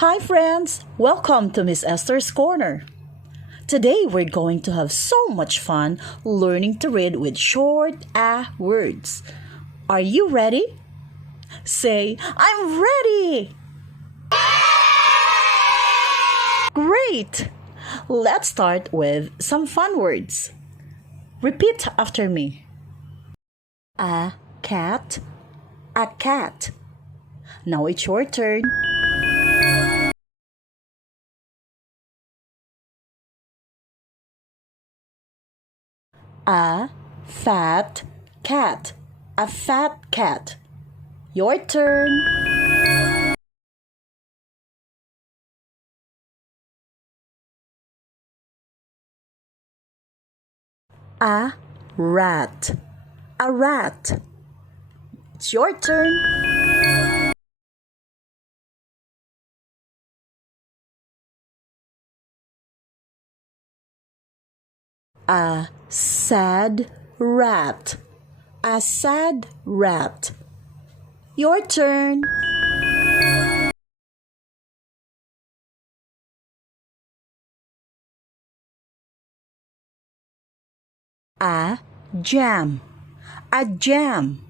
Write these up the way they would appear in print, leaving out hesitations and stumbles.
Hi friends! Welcome to Miss Esther's Corner. Today we're going to have so much fun learning to read with short words. Are you ready? Say, I'm ready! Great! Let's start with some fun words. Repeat after me. A cat, a cat. Now it's your turn. A fat cat, a fat cat. Your turn. A rat, a rat. It's your turn. A sad rat, a sad rat. Your turn. A jam, a jam.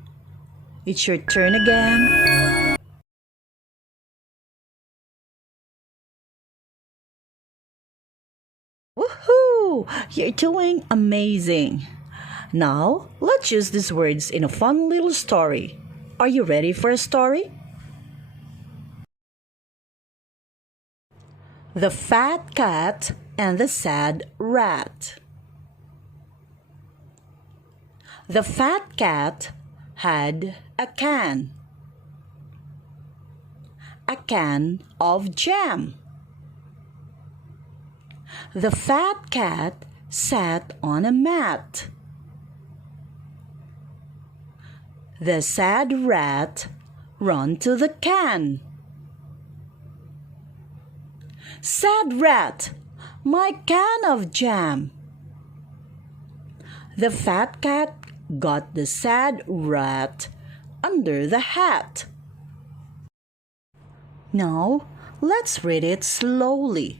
It's your turn again. Woohoo! You're doing amazing. Now, let's use these words in a fun little story. Are you ready for a story? The Fat Cat and the Sad Rat. The fat cat had a can of jam. The fat cat sat on a mat. The sad rat ran to the can. Sad rat, my can of jam. The fat cat got the sad rat under the hat. Now, let's read it slowly.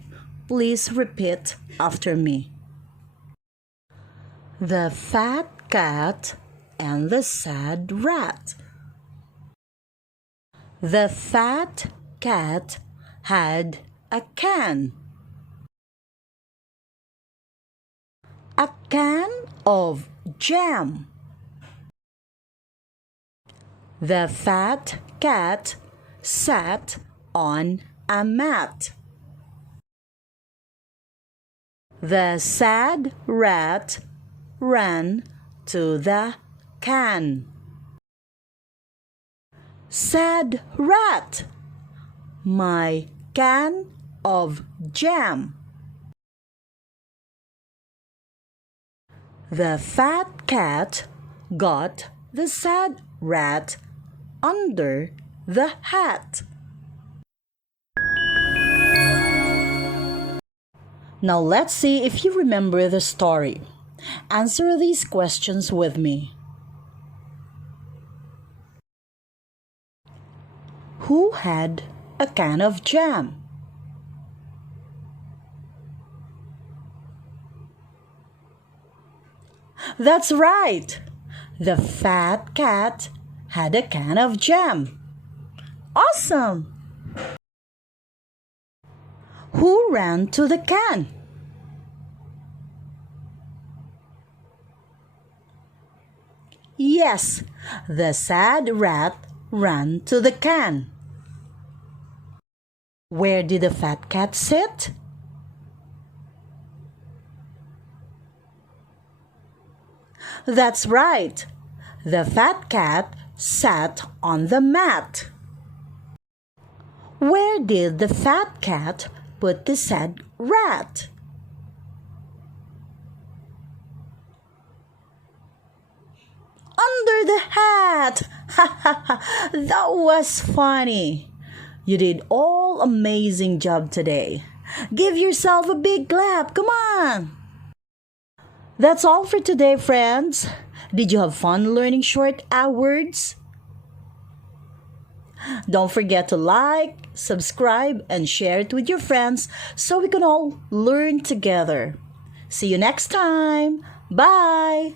Please repeat after me. The fat cat and the sad rat. The fat cat had a can of jam. The fat cat sat on a mat. The sad rat ran to the can. Sad rat, my can of jam. The fat cat got the sad rat under the hat. Now let's see if you remember the story. Answer these questions with me. Who had a can of jam? That's right! The fat cat had a can of jam. Awesome! Who ran to the can? Yes, the sad rat ran to the can. Where did the fat cat sit? That's right. The fat cat sat on the mat. Where did the fat cat put the sad rat? Under the hat! Ha ha ha! That was funny. You did all amazing job today. Give yourself a big clap. Come on! That's all for today, friends. Did you have fun learning short words? Don't forget to like, subscribe, and share it with your friends so we can all learn together. See you next time. Bye.